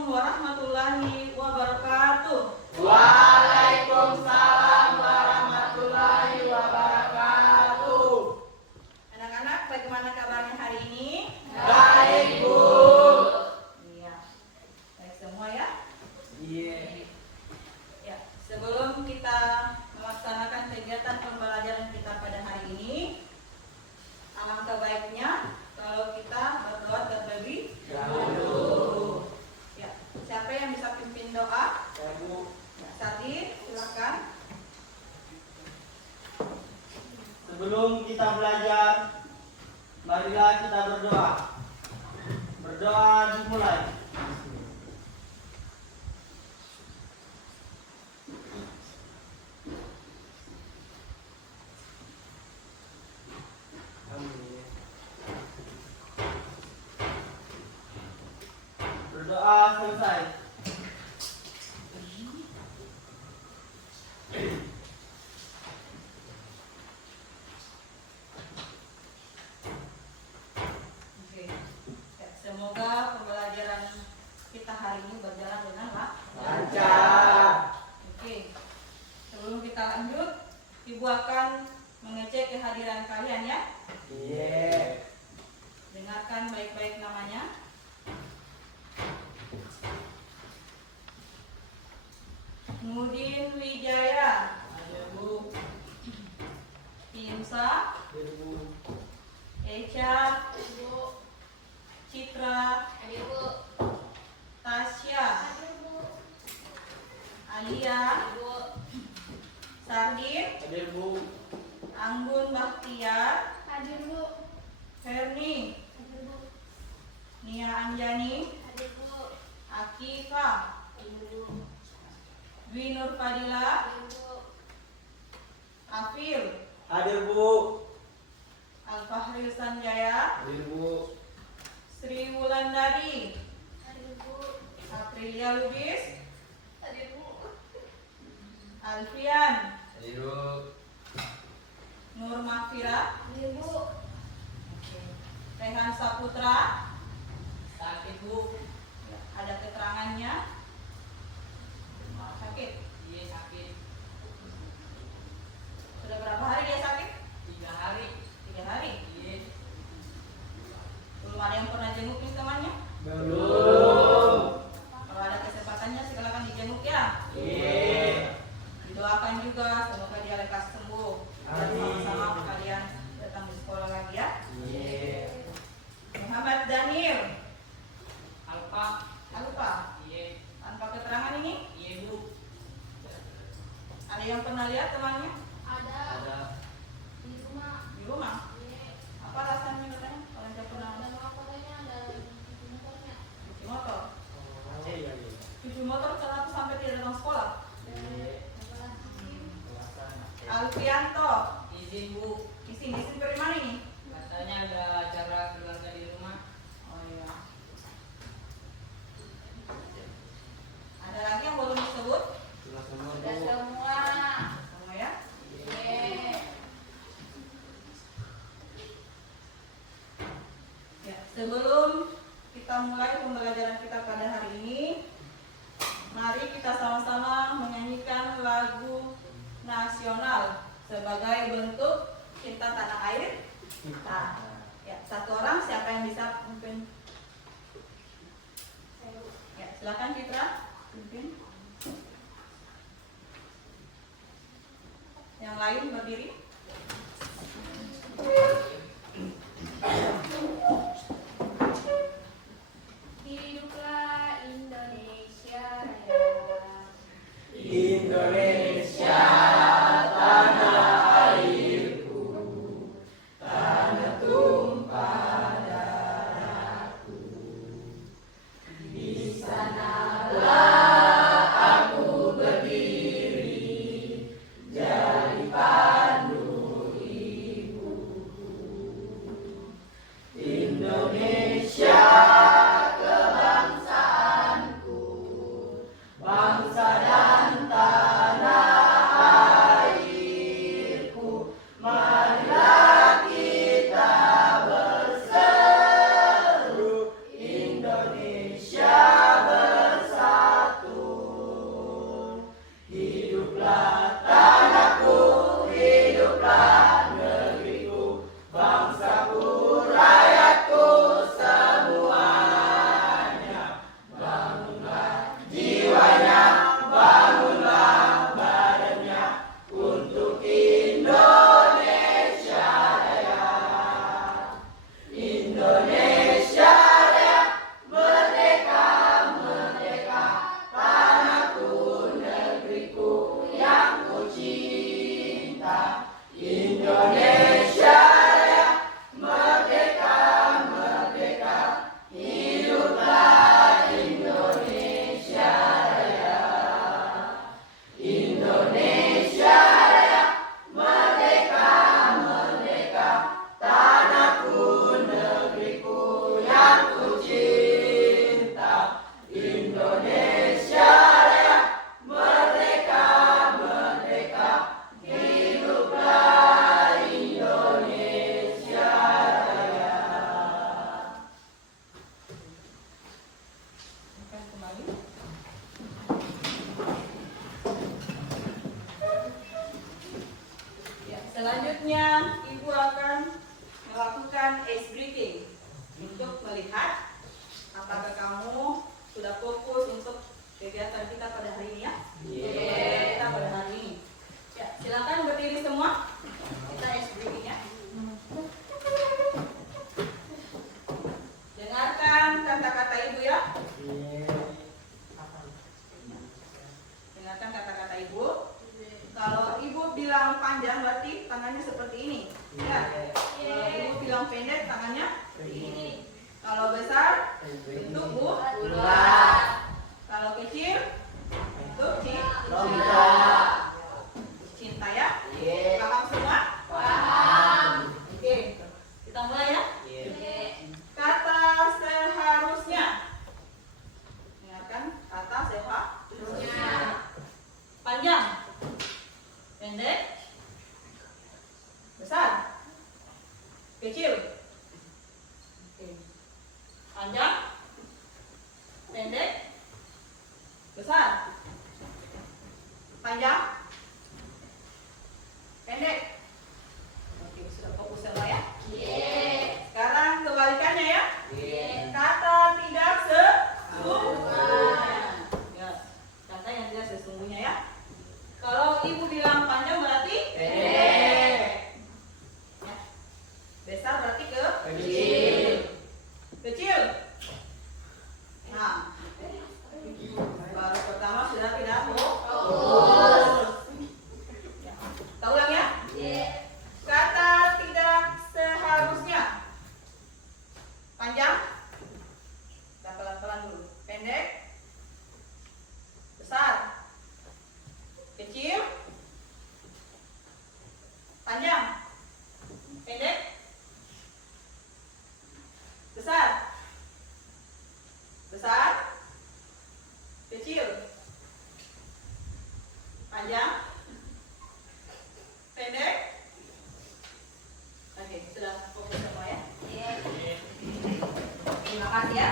Assalamualaikum warahmatullahi wabarakatuh. Waalaikumsalam warahmatullahi wabarakatuh. Anak-anak, bagaimana kabarnya hari ini? Baik, Bu. Iya. Baik semua ya? Iya. Ya, sebelum kita melaksanakan kegiatan pembelajaran kita pada hari ini, alangkah baiknya kalau kita berdoa terlebih dahulu. Ya, siapa yang bisa pimpin doa? Saya, Bu. Ya, Sati, silakan. Sebelum kita belajar, marilah kita berdoa. Berdoa dimulai. Berdoa selesai. Oke. Ya, semoga pembelajaran kita hari ini berjalan dengan Lancar. Oke. Sebelum kita lanjut, Ibu akan mengecek kehadiran kalian ya. Iya. Dengarkan baik-baik namanya. Mudin Wijaya, Ada, Bu. Imsa, Ada, Bu. Echa, Citra, Tasya, Alia, Sardin, Ada, Bu. Anggun Bahtiar, Ferni, Nia Anjani, Akifah, Dwi Nur Fadila, Afil, Hadir, Bu. Al-Fahril Sanjaya, Hadir, Bu. Sri Wulandari, Aprilia Lubis, Alfian, Hadir, Bu. Nur Mahfira, Rehan Saputra. Sakit, Bu. Ada keterangannya. Sakit. Iya, sakit. Sudah berapa hari dia sakit? 3 hari. 3 hari. Iya. Belum ada yang pernah jenguk nih temannya? Belum. Kalau ada kesempatannya silakan dijenguk ya. Iya. Didoakan juga semoga dia lekas sembuh. Dan Amin. sama-sama kalian datang di sekolah lagi ya. Iya. Muhammad Daniel, Alfa. Alfa, Iya. tanpa keterangan ini, Iya, Bu. ada yang pernah lihat temannya Ada. di rumah? Apa alasannya katanya? Kalau yang pernah cuci motor. Oh, iya, iya. Cuci motor kenapa sampai tidak datang sekolah? Iya. Alasan. Alfianto, Izin, Bu. izin dari mana ini? Katanya ada acara keluarga di rumah. Oh iya. Ada lagi yang belum disebut? Sudah semua, Bu. Semua ya? Ya, sebelum kita mulai pembelajaran kita pada hari ini, mari kita sama-sama menyanyikan lagu nasional sebagai bentuk cinta tanah air kita. Ya, satu orang siapa yang bisa mungkin? Ya, silakan Citra, pimpin. Yang lain berdiri. Hiduplah Indonesia Raya. Indonesia tanah airku, tanah tumpah darahku. Di sanalah aku berdiri, jadi pandu Ibu akan melakukan ice breaking untuk melihat apakah kamu sudah fokus untuk kegiatan kita pada hari ini ya. Kita pada hari ini. Ya, silakan berdiri semua. Kita ice breaking ya. Dengarkan kata-kata ibu ya. Dengarkan kata-kata ibu. Kalau ibu bilang panjang berarti tangannya seperti ini. Ya. Kalau ibu bilang pendek tangannya seperti ini. Kalau besar bentuk bulat. Kalau kecil bentuk cinta ya. Paham semua? Paham. Oke, kita mulai ya. Kata seharusnya. Dengarkan kata seharusnya. Panjang, pendek, besar, kecil. Oke. Panjang, pendek, besar, panjang, pendek. Oke, sudah fokus semua ya. Sekarang kebalikannya ya. Kata tidak sesungguhnya. Ya, kata yang tidak sesungguhnya ya. Kalau ibu bilang panjang berarti pendek. Ya. Besar berarti kecil. Kecil. Nah, baru pertama sudah tidak fokus. Ya. Kita ulang ya. Kata tidak seharusnya. Panjang. Kita pelan-pelan dulu. Pendek. Besar. Kecil. Panjang. Pendek. Besar. Besar. Kecil. Panjang. Pendek. Oke, sudah fokus semua ya. Terima kasih ya.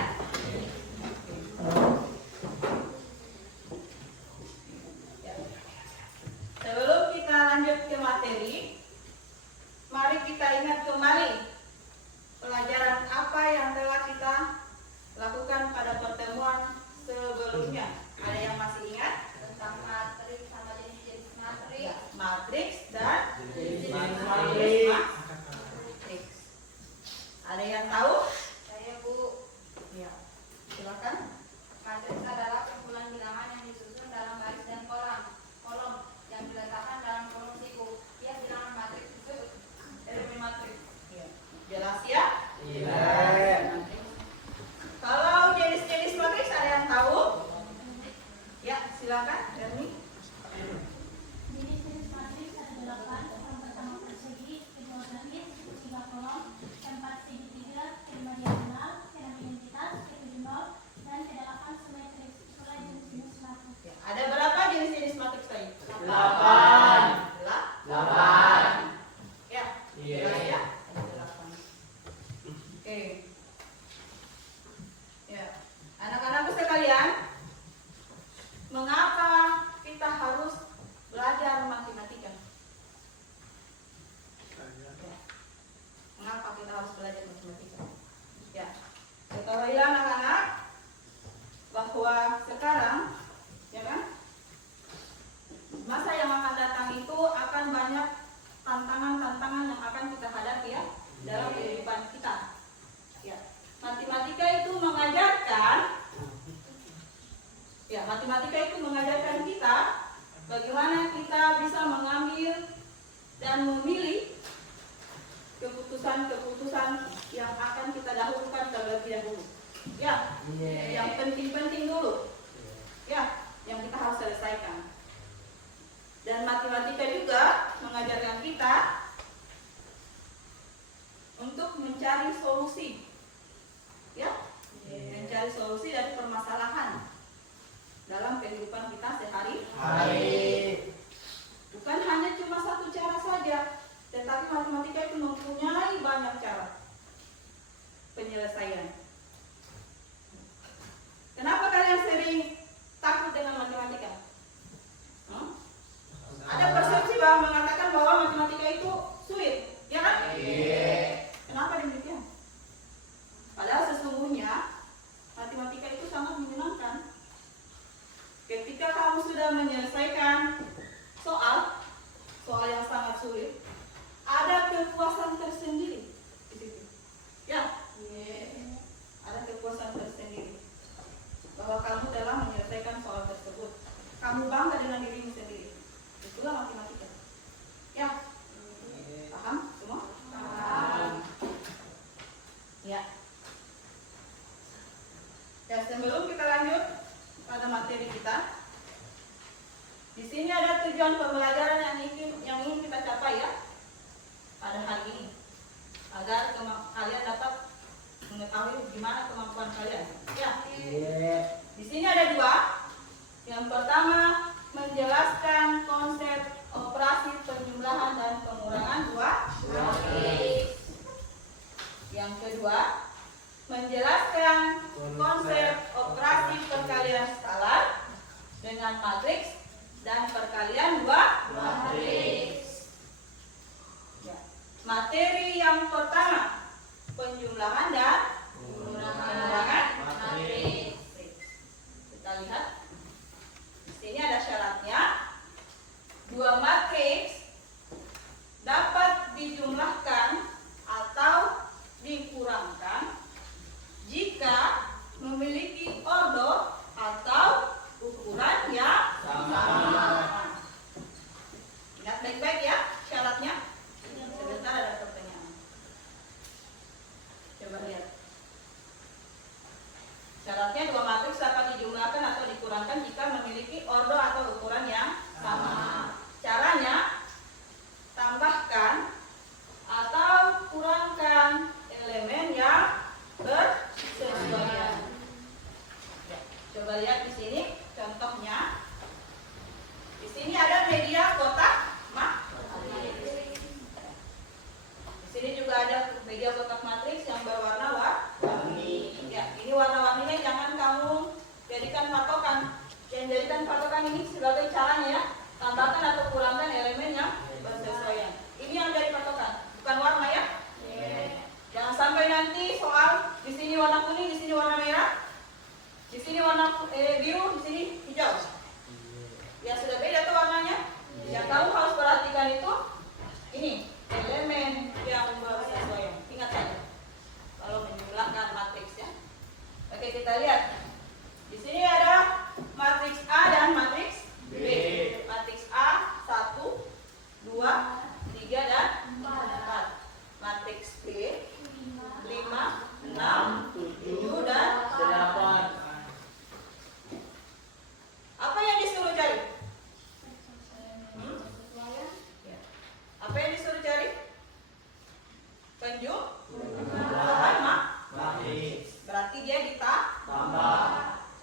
Ya. Sebelum kita lanjut ke materi, mari kita ingat kembali pelajaran apa yang telah kita lakukan pada pertemuan sebelumnya. Ada yang masih ingat? Tentang matriks sama jenis-jenis matriks. Matriks dan Jenis matriks. Ada yang tahu? Saya Bu. Ya. Silakan. Matriks adalah kumpulan bilangan yang disusun dalam baris dan kolom yang diletakkan dalam kolom siku. Ia bilangan matriks disebut elemen matriks. Ya. Jelas ya? Iya. Kalau jenis-jenis matriks ada yang tahu? Ya, silakan. Dani. Jenis-jenis matriks ada 8, yang pertama persegi, kedua garis, ketiga kolom, keempat segitiga, kelima diagonal, keenam identitas, ketujuh nol, dan kedelapan simetris. Itulah jenis-jenis matriks. Ya. Ada berapa jenis-jenis matriks tadi? 8. Ya. Iya. Jelas ya? Ada 8. Oke. Ya. Anak-anakku sekalian, mengapa kita harus belajar matematika? Ya. Mengapa kita harus belajar matematika? Ya. Ketahuilah anak-anak bahwa sekarang, ya kan? Masa yang akan datang itu akan banyak tantangan-tantangan yang akan kita hadapi ya dalam kehidupan kita. Ya. Matematika itu mengajarkan kita bagaimana kita bisa mengambil dan memilih keputusan-keputusan yang akan kita dahulukan terlebih dahulu. Ya, yang penting-penting dulu. Ya, yang kita harus selesaikan. Dan matematika juga mengajarkan kita untuk mencari solusi. Ya, mencari solusi dari permasalahan dalam kehidupan kita sehari-hari. Bukan hanya cuma satu cara saja, tetapi matematika itu mempunyai banyak cara penyelesaian. Kenapa kalian sering takut dengan matematika? Ada persepsi bahwa mengatakan bahwa matematika itu sulit. agar kalian dapat mengetahui gimana kemampuan kalian. Ya. Iya. Di sini ada dua. Yang pertama menjelaskan konsep operasi penjumlahan dan pengurangan dua matriks. Yang kedua menjelaskan konsep operasi perkalian skalar dengan matriks dan perkalian dua matriks. Ya. Materi yang pertama penjumlahan dan pengurangan matriks. Kita lihat. Di sini ada syaratnya. Dua matriks dapat dijumlahkan atau dikurangkan jika memiliki ordo atau ukuran yang sama. Ingat baik-baik ya syaratnya. Sebentar ada pertanyaan. Coba lihat. Syaratnya dua matriks dapat dijumlahkan atau dikurangkan jika memiliki ordo atau ukuran yang sama. Caranya, tambahkan atau kurangkan elemen yang bersesuaian. Ya, coba lihat di sini contohnya. Di sini ada media kotak matriks. Di sini juga ada media kotak matriks yang berwarna warni. Ya, ini warna-warninya jangan kamu jadikan patokan. Yang jadikan patokan ini sebagai caranya ya. Tambahkan atau kurangkan elemen yang bersesuaian. Ini yang jadi patokan, bukan warna ya. Jangan sampai nanti soal di sini warna kuning, di sini warna merah, di sini warna biru, di sini hijau. Ya sudah beda tuh warnanya. Yang kamu harus perhatikan itu ini elemen yang bersesuaian. Ingat saja kalau menjumlahkan matriks ya. Oke, kita lihat. Di sini ada matriks A dan matriks B. Matriks A 1, 2, 3 dan 4. Matriks B 5, 6, 7 dan 8. Apa yang disuruh cari? Apa yang disuruh cari? Penjumlahan matriks. Berarti dia ditambah.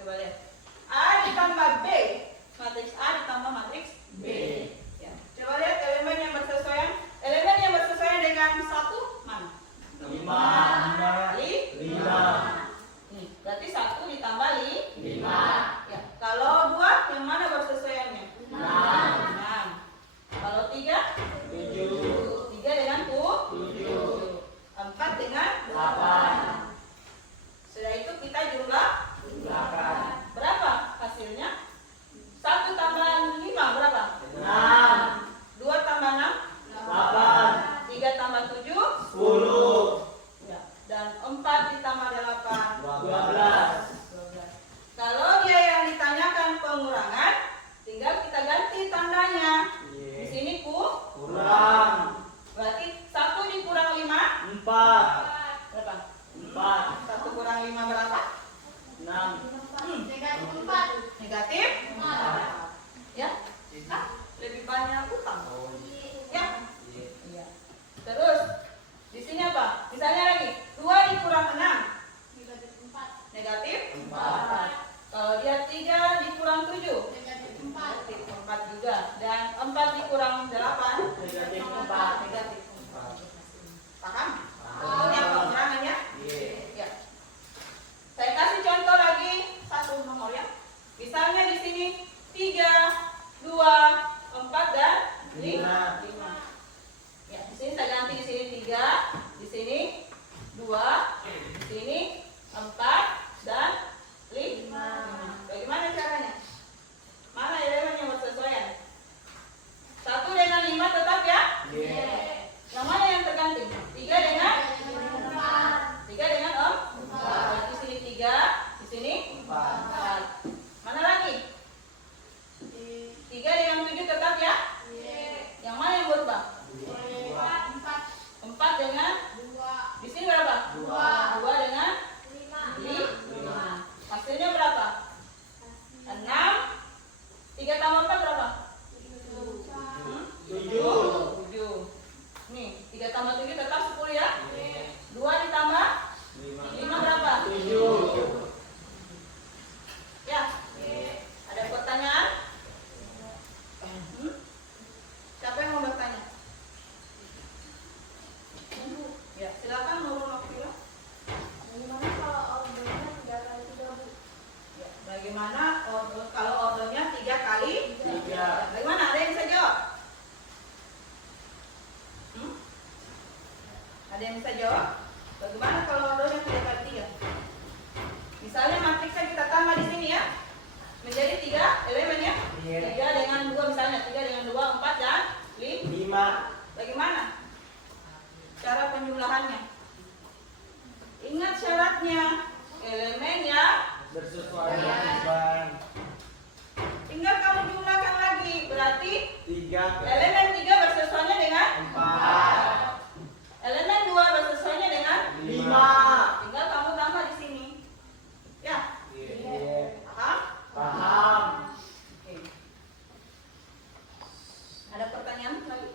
Coba lihat. A ditambah B. Matriks A ditambah matriks B. Ya. Coba lihat elemen yang bersesuaian. Elemen yang bersesuaian dengan 1 mana? 5. 5. Nih, berarti 1 ditambah 5. Ya. Kalau 2 yang mana bersesuaiannya? 6. Kalau 3? 7. 3 dengan 7. 4 dengan 8. Sudah itu kita jumlahkan. Berapa hasilnya? 1 tambah 5 berapa? 6. 2 tambah 6? 8. 3 tambah 7? 10. Ya. Dan 4 ditambah 8? 12. Kalau dia yang ditanyakan pengurangan, tinggal kita ganti tandanya. Di sini kurang. Berarti 1 dikurang 5? 4. Berapa? 4. 1 kurang 5 berapa? 6. Negatif 4. Negatif 4. Ya. Lebih banyak utang. Ya. Iya. Terus di sini apa? Misalnya lagi 2 dikurang 6. Negatif 4. Negatif 4. Kalau dia 3 dikurang 7. Negatif 4. Negatif 4 juga. Dan 4 dikurang 8. Negatif 4. Negatif 4. Paham? Paham. 3 tambah 7 tetap 10 ya. 2 ditambah 5 berapa? 7. Ya. Ada pertanyaan? Siapa yang mau bertanya? Ya, silakan Nurul Nokfila. Bagaimana kalau ordernya 3 kali 3, Bu? Ya, bagaimana kalau ordernya 3 kali 3? 3. Bagaimana? Ada yang bisa jawab? Ada yang bisa jawab? Bagaimana kalau ordernya 3 kali 3? Misalnya matriksnya kita tambah di sini ya. Menjadi 3 elemen ya. 3 dengan 2 misalnya. 3 dengan 2, 4 dan 5. Bagaimana cara penjumlahannya? Ingat syaratnya. Elemennya Bersesuaian. tinggal kamu jumlahkan lagi. Berarti 3. elemen 3 bersesuaiannya dengan 4. elemen 2 bersesuaiannya dengan 5. tinggal kamu tambah di sini. Ya, paham? Paham. Oke. Ada pertanyaan lagi?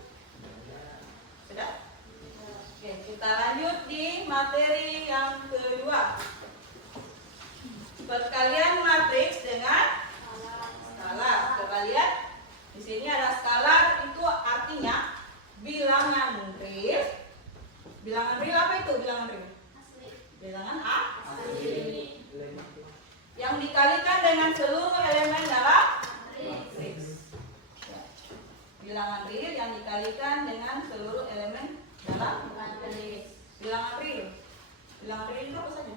Sudah? Oke, kita lanjut di materi yang kedua. Perkalian matriks dengan skalar. Coba lihat. Di sini ada skalar, itu artinya bilangan real. Bilangan real apa itu? Bilangan real. Bilangan asli. Yang dikalikan dengan seluruh elemen dalam matriks. Bilangan real yang dikalikan dengan seluruh elemen dalam matriks. Bilangan real. Bilangan real itu apa saja?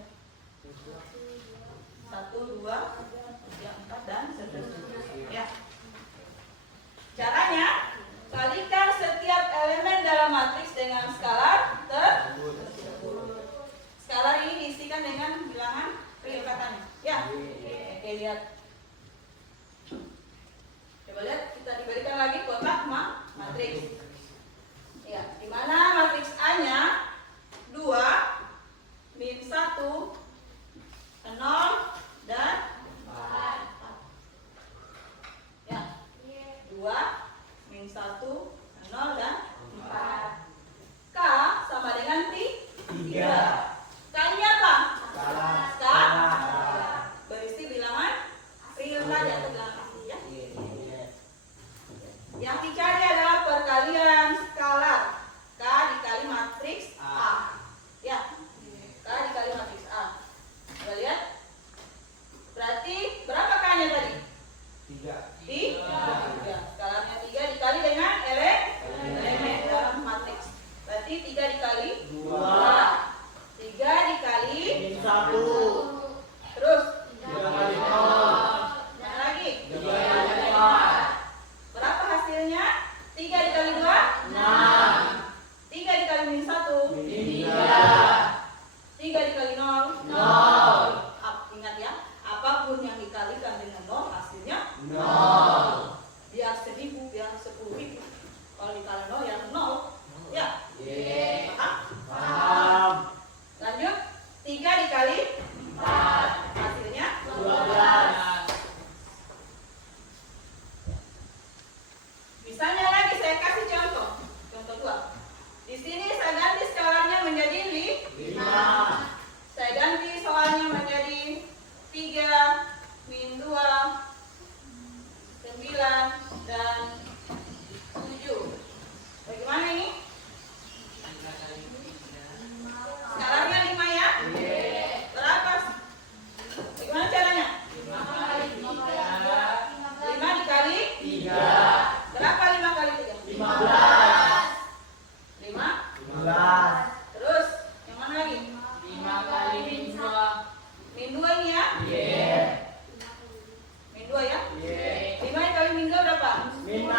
1, 2, 3, 4 dan seterusnya. Ya. Caranya, kalikan setiap elemen dalam matriks dengan skalar tersebut. Skalar ini diisikan dengan bilangan real katanya. Ya. Oke, lihat. Coba lihat, kita diberikan lagi kotak matriks. Ya, di mana matriks A-nya 2, min 1, 0 dan 4. Ya. 2, min 1, 0 dan 4. K sama dengan 3. K-nya apa? Skalar. Berisi bilangan real saja atau bilangan asli ya. Yang dicari adalah perkalian skalar. K dikali matriks A. Ya. K dikali matriks A. Coba lihat. Berarti berapa K-nya tadi? 3. Skalarnya 3 dikali dengan elemen dalam matriks. Berarti 3 dikali 2. 3 dikali Min 1. terus 3 kali 0. yang lagi 3 kali 4. berapa hasilnya? 3 dikali 2 6. 3 dikali min 1 Min 3. 3 dikali 0 0. Ingat ya, apapun yang dikalikan dengan 0 hasilnya 0. biar 1000 biar 10.000. Kalau dikali 0 ya 0 ya. Paham? Paham. Lanjut, 3 dikali 4 hasilnya 12. Misalnya lagi saya kasih contoh 2. Di sini saya ganti skalarnya menjadi 5. Saya ganti soalnya menjadi 3, min 2, 9 dan 7. Bagaimana ini? Skalarnya 5 ya? Berapa? Bagaimana caranya? 5 dikali 3. berapa 5 kali 3? 15. 5. 15. Terus yang mana lagi? 5 kali min 2. Min 2 ini ya? Iya. Min 2 ya? Iya. 5 dikali min 2 berapa? Min 6.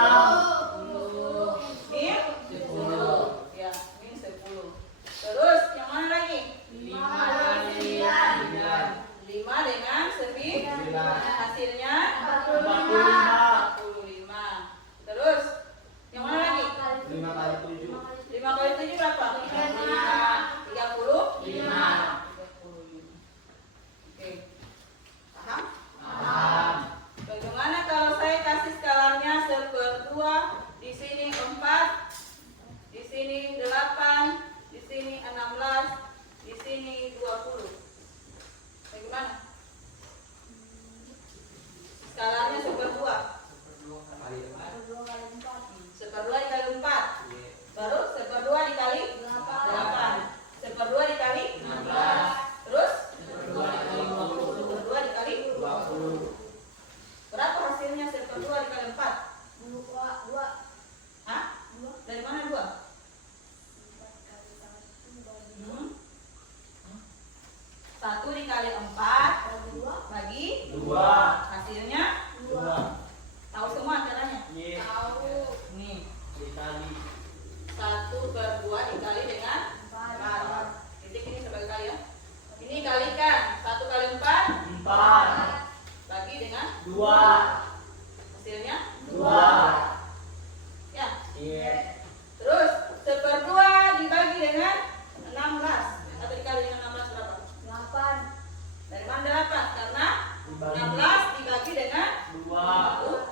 16, di sini 20. Bagaimana? Skalanya 1/2. 1/2 dikali 4. Baru 1/2 dikali 8. 1/2 dikali 16. Terus 1/2 dikali 20. Berapa hasilnya 1/2 dikali 4? 2. Hah? Dari mana 2? 1 dikali 4 bagi 2. hasilnya 2. tahu semua caranya. Y. Tahu. Nih, Dikali 1/2 dikali dengan 4. Titik ini sebagai kali ya. Ini kalikan 1 kali 4 4. bagi dengan 2. hasilnya 2. ya. Y. Terus 1/2 dibagi dengan 16 atau dikali dengan 16 berapa? 8. Dari mana 8? Karena 16 dibagi dengan 2.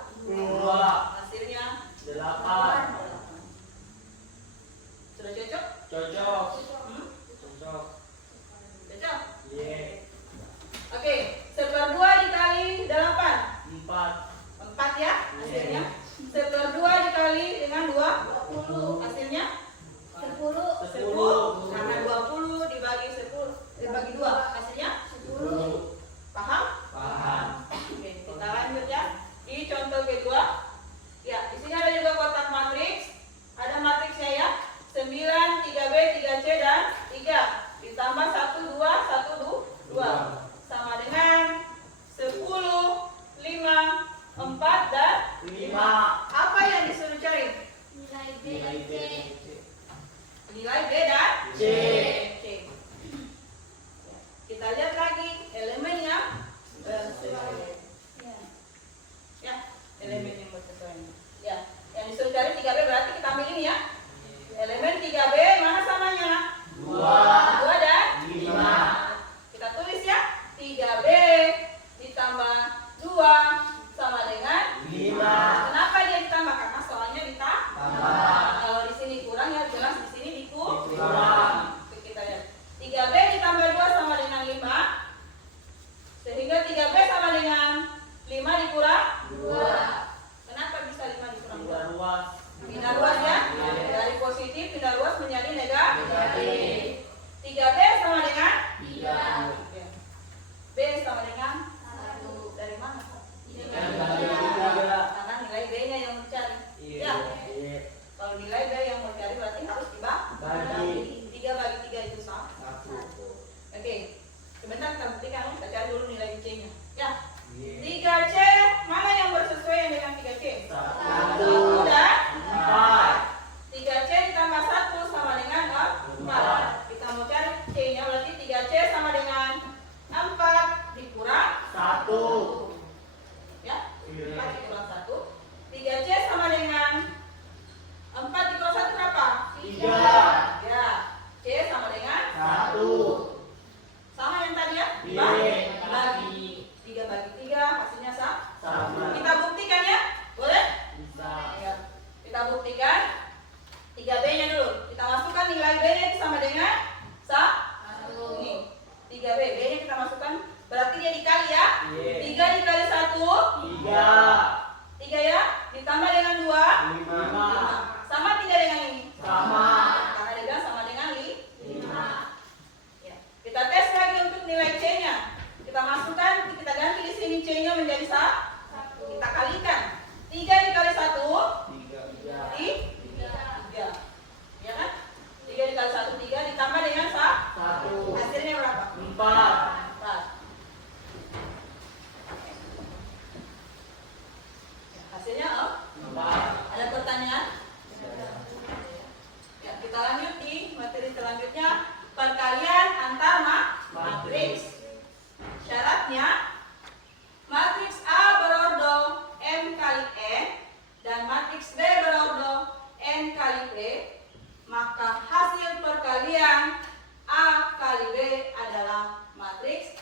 hasilnya 8. sudah cocok? Cocok. Hmm? Cocok. Cocok? Y. Oke, 1/2 dikali 8 4. 4 ya hasilnya. 1/2 dikali dengan 2 hasilnya 10. 10. Karena 20 dibagi 10 dibagi 2 hasilnya 10. paham? Paham. Oke, kita lanjut ya. Di contoh kedua. Ya, di sini ada juga kotak matriks. Ada matriksnya ya. 9, 3B, 3C dan 3 ditambah 1, 2, 1, 2 sama dengan 10, 5, 4 dan 5. apa yang disuruh cari? Nilai B Nilai dan B. C. Nilai B dan C. C. Kita lihat lagi elemen yang bersesuaian. Ya, elemen yang bersesuaian. Ya, yang disuruh cari 3B berarti kita ambil ini ya. Elemen 3B mana samanya nak? 2 dan 5. Kita tulis ya. 3B ditambah 2 sama dengan 5. Kenapa dia ditambah? Karena soalnya ditambah. Tambah. Kalau di sini kurang ya jelas di sini Dikurang. Oke, kita lihat. 3B ditambah 2 sama dengan 5. Sehingga 3B sama dengan 5 dikurang 2. Kenapa bisa 5 dikurang 2? Pindah luas. Pindah luas ya. Dari positif pindah luas menjadi negatif. 3B sama dengan 3. B sama dengan 1. Dari mana? Dari 3. Karena nilai B-nya yang mencari. Iya. Ya. Iya. Kalau nilai B yang mau cari berarti harus dibagi. 3 bagi 3 itu sama. 1. Oke. Sebentar kita buktikan. Kita cari dulu nilai C-nya. Ya. Y. 3C mana yang bersesuaian dengan 3C? 1. 1 dan 4. 3C ditambah 1 sama dengan 4. Kita mau cari C-nya berarti 3C sama dengan 4 dikurang 1. ya. 4 dikurang 1. 3C sama dengan 4 dikurang 1 berapa? 3. Ya. C sama dengan 1. sama yang tadi ya? Iya. Bagi 3 bagi 3 hasilnya Sama. Kita buktikan ya? Boleh? Bisa. Ya. Kita buktikan 3B-nya dulu. Kita masukkan nilai B-nya itu sama dengan 1. Nih. 3B, B-nya kita masukkan berarti dia dikali ya. Iya. 3 dikali 1 3. 3 ya, ditambah dengan 2 5. sama tidak dengan ini? Sama. Karena dia bilang sama dengan 5. Ya. Kita tes lagi untuk nilai C-nya. Kita masukkan, kita ganti di sini C-nya menjadi 1. Kita kalikan. 3 dikali 1 di 3. Ya kan? 3 dikali 1 3 ditambah dengan 1. 1. Hasilnya berapa? 4. 4. Hasilnya 4. ada pertanyaan? Ya, kita lanjut di materi selanjutnya, perkalian antar matriks. Syaratnya matriks A berordo M kali N dan matriks B berordo N kali B, maka hasil perkalian A kali B adalah matriks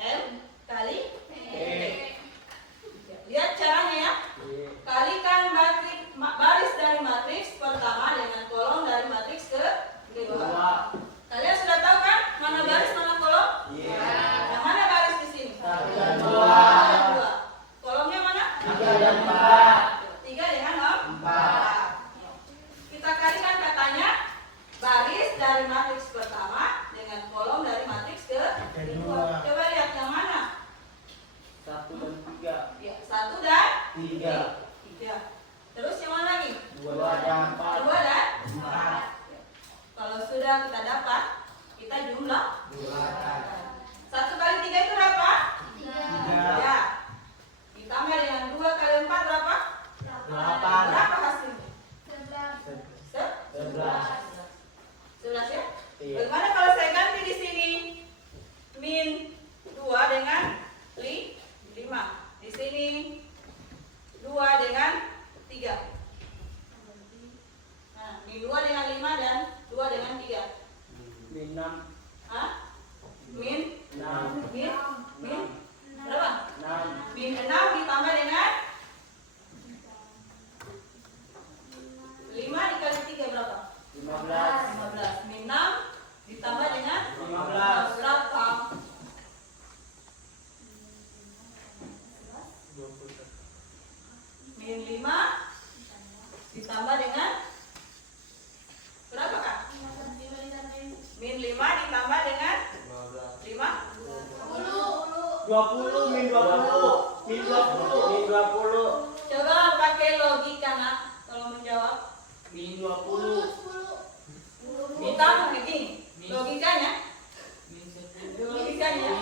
M kali B. Lihat caranya ya. Kalikan baris dari matriks pertama dengan kolom dari matriks kedua. Kalian dari matriks pertama dengan kolom dari matriks kedua. Coba lihat yang mana? 1 dan 3. Ya, 1 dan 3. 3. Terus yang mana lagi? 2 dan 4. 2 dan 4. Kalau sudah kita dapat, kita jumlah 1 kali 3 itu berapa? 3. Ya. Ditambah dengan 2 kali 4 berapa? 8. Berapa hasilnya? 11. 11 ya? Iya. Bagaimana kalau saya ganti di sini? Min 2 dengan 5. Di sini 2 dengan 3. Nah, min 2 dengan 5 dan 2 dengan 3. Min 6. Hah? Min 6. min berapa? 6. Min 6 ditambah dengan 5 dikali 3 berapa? 15. 15. Min 6 ditambah dengan 15. berapa? Min 5 ditambah dengan berapa kak? Min 5 ditambah dengan 5 20. Min 20. Min 20. Min 20. Coba pakai logika nak kalau menjawab. Min 20. Kita begini logikanya. Logikanya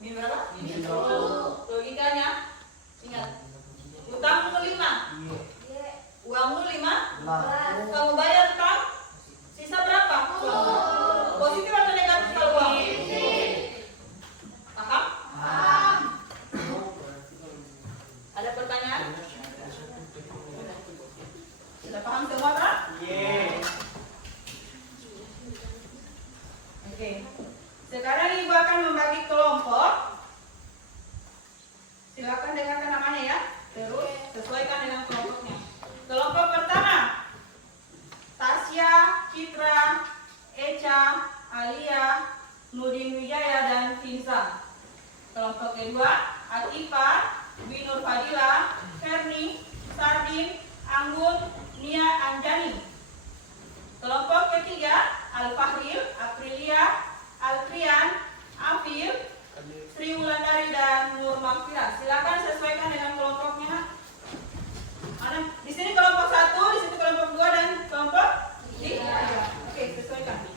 min berapa? Min 20. Logikanya ingat utangmu 5, uangmu 5, kamu bayar utang, sisa berapa? Positif atau negatif kalau uang? Paham? Ada pertanyaan? Sudah paham semua kan? Iya. Oke. Sekarang ibu akan membagi kelompok. Silakan dengarkan namanya ya. Terus sesuaikan dengan kelompoknya. Kelompok pertama, Tasya, Citra, Eca, Alia, Nudin Wijaya, dan Tinsa. Kelompok kedua, Atifah, Binur Fadila, Ferni, Sardin, Anggun, Nia Anjani. Kelompok ketiga, Al-Fahril, Aprilia, Altrian, Afil, Sri Wulandari, dan Nur Makfira. Silakan sesuaikan dengan kelompoknya. Mana? Di sini kelompok 1, di situ kelompok 2, dan kelompok 3. Oke, sesuaikan.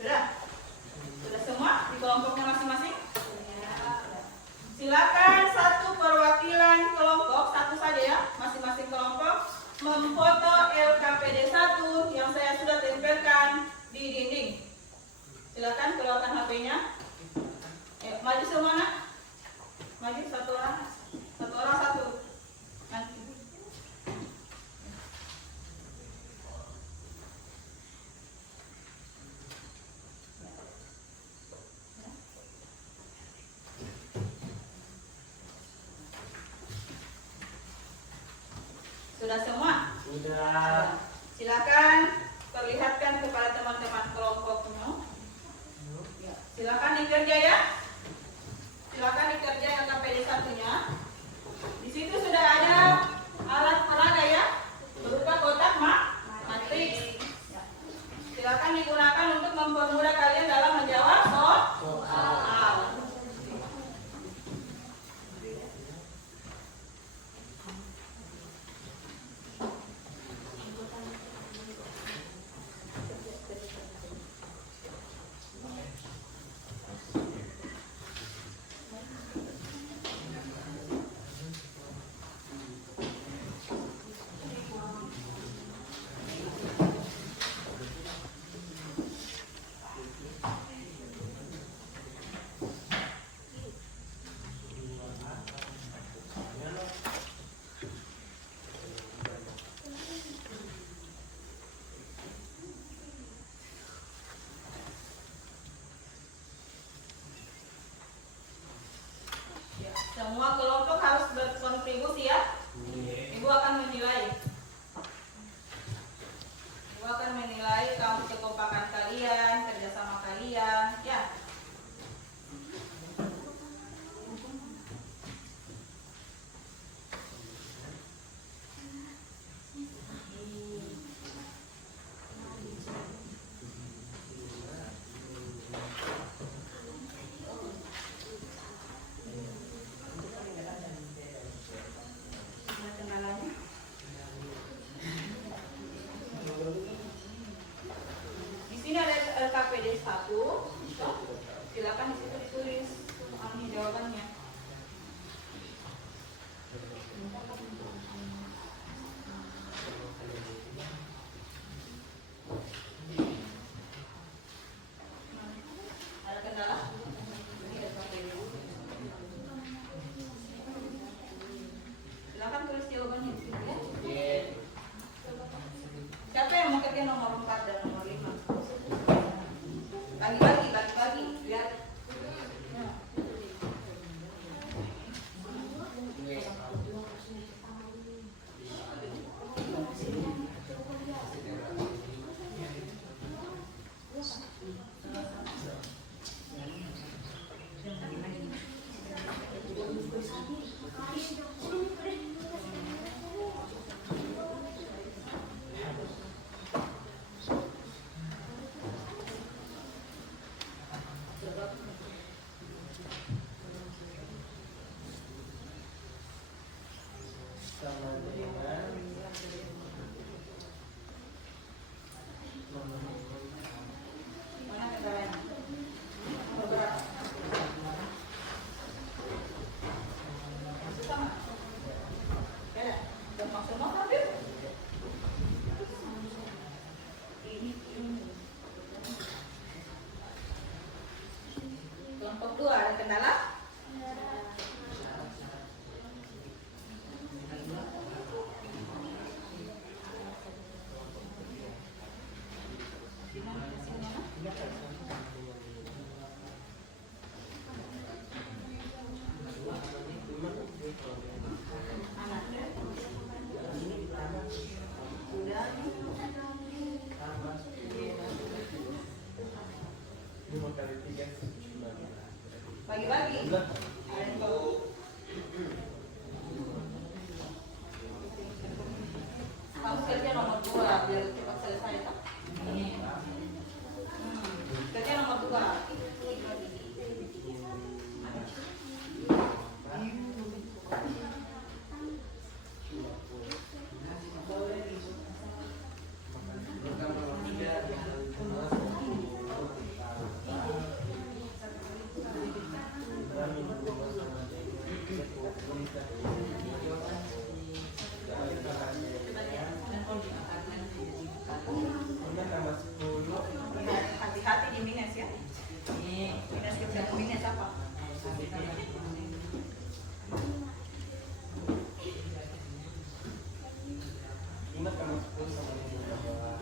Sudah? Sudah semua di kelompoknya masing-masing? Silakan satu perwakilan kelompok, satu saja ya, masing-masing kelompok memfoto LKPD 1 yang saya sudah tempelkan di dinding. Silakan keluarkan HP-nya. Maju semua nak. Maju satu orang satu. Nanti. Sudah semua? Sudah. Silakan perlihatkan kepada teman-teman kelompoknya. Ya, silakan dikerja ya. Silakan dikerja yang KPD 1-nya. Di situ sudah ada alat peraga ya, berupa kotak matriks. Ya. Silakan digunakan untuk mempermudah kalian dalam menjawab soal. Udah maksimal tapi ini kelompok 2 ada kendala? Bagi-bagi. Ada yang tahu? Kamu kerja nomor 2 biar cepat selesai tak? Kerja nomor 2. Hati-hati di minus ya. Minus kita minus apa? Ingat sama 10 sama ini bahwa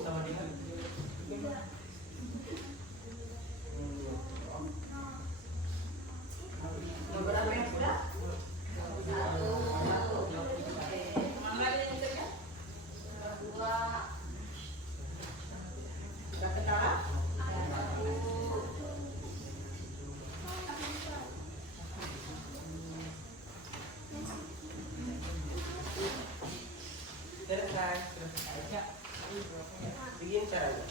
sama 15 tambah Beberapa yang sudah? Satu. Mangga dia nyetirnya? 2. Sudah kendala? selesai. Begini caranya.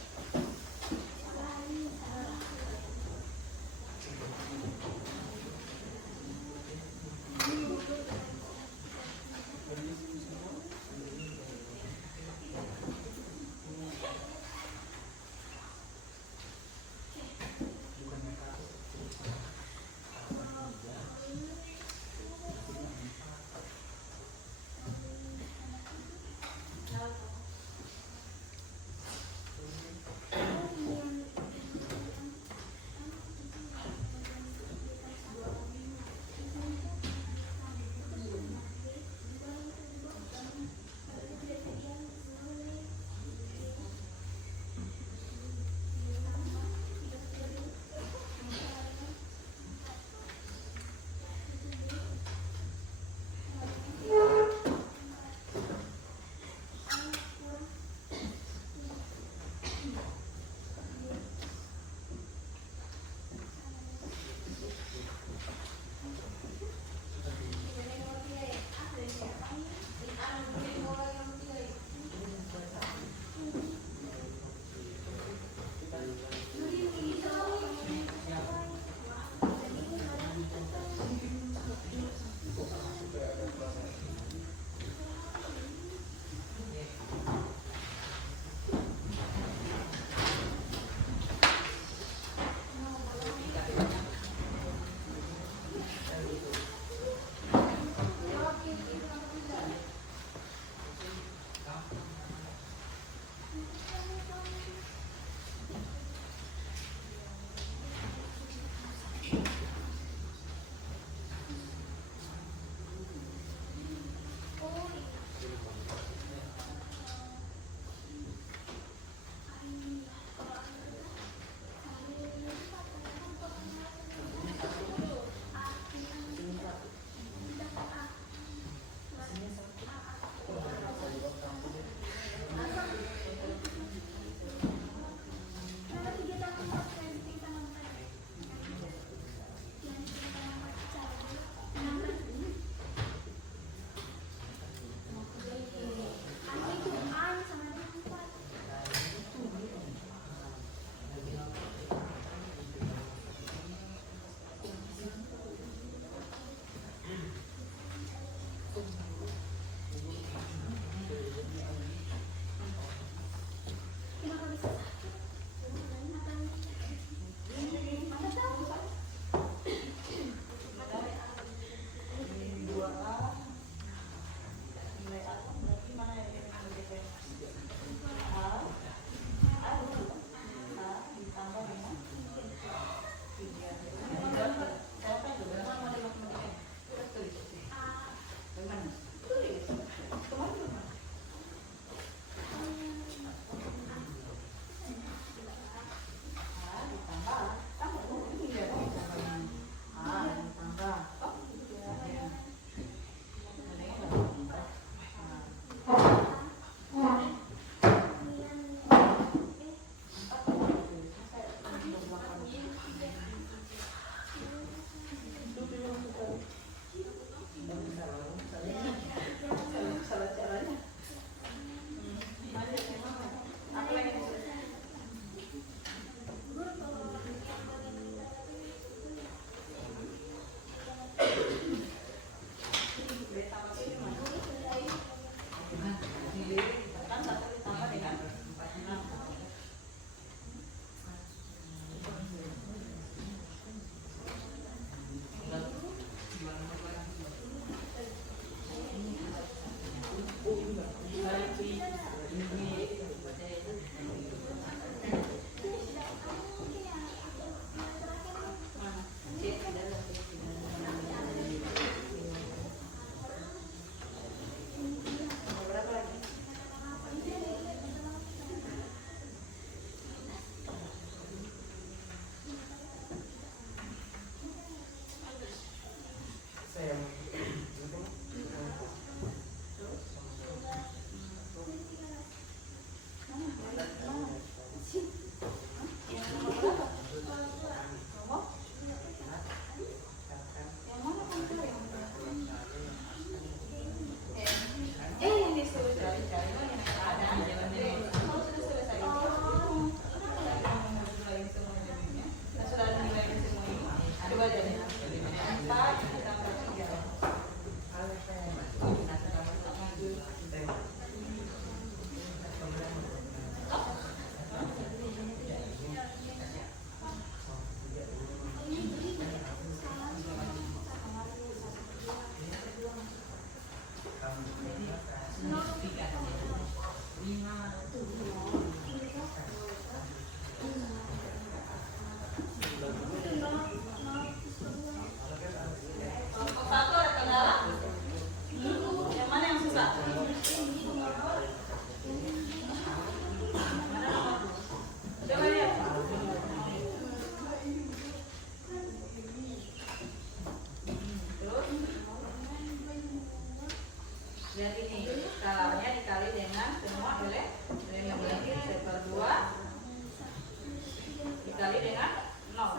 dikali dengan 0.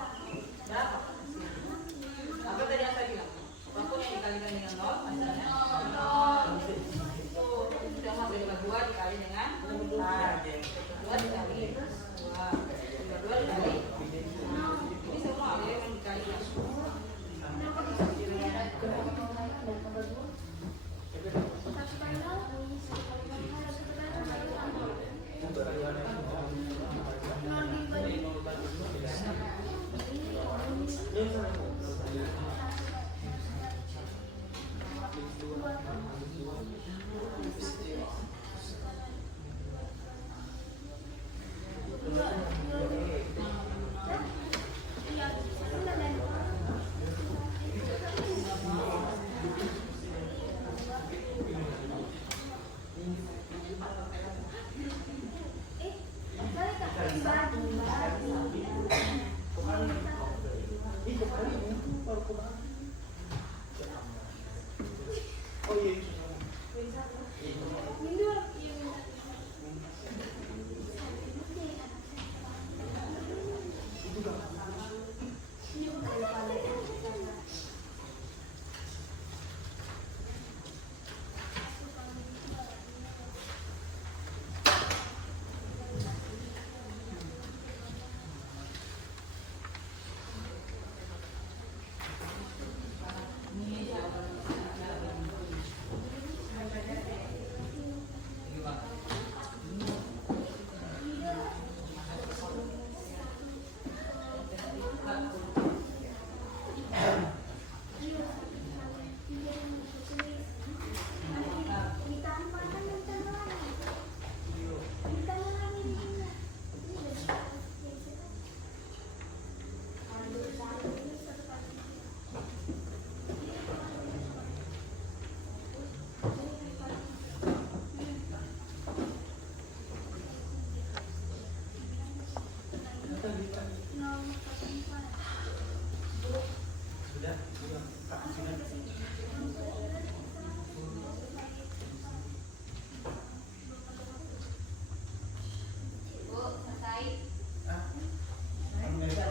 Berapa? Apa tadi yang saya bilang? Apapun yang dikalikan dengan 0 hasilnya 0. Tuh, sama berdua 2 dikali dengan 4. 2 dikali 2. 2 dikali 6. Ini semua yang dikalikan.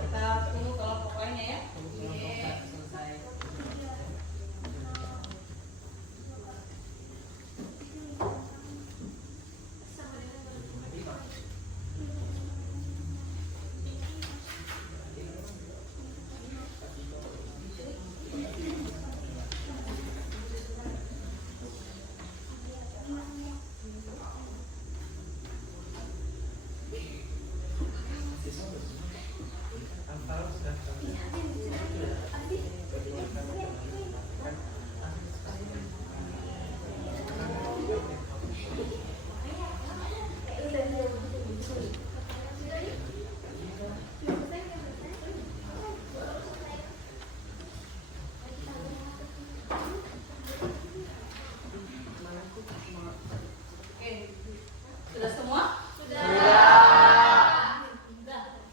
Kita tunggu kelompok lainnya ya. Oke, sudah semua? Sudah.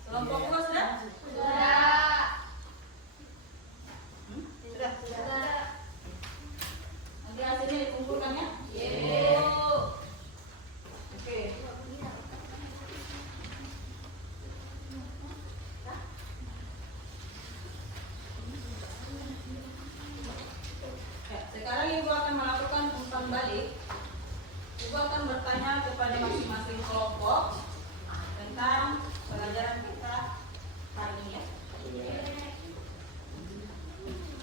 Kelompok dua sudah? Sudah. Nanti hasilnya dikumpulkan ya? Oke. Ya, sekarang Ibu akan melakukan umpan balik. Ibu akan bertanya kepada masing-masing kelompok tentang pelajaran kita hari ini ya.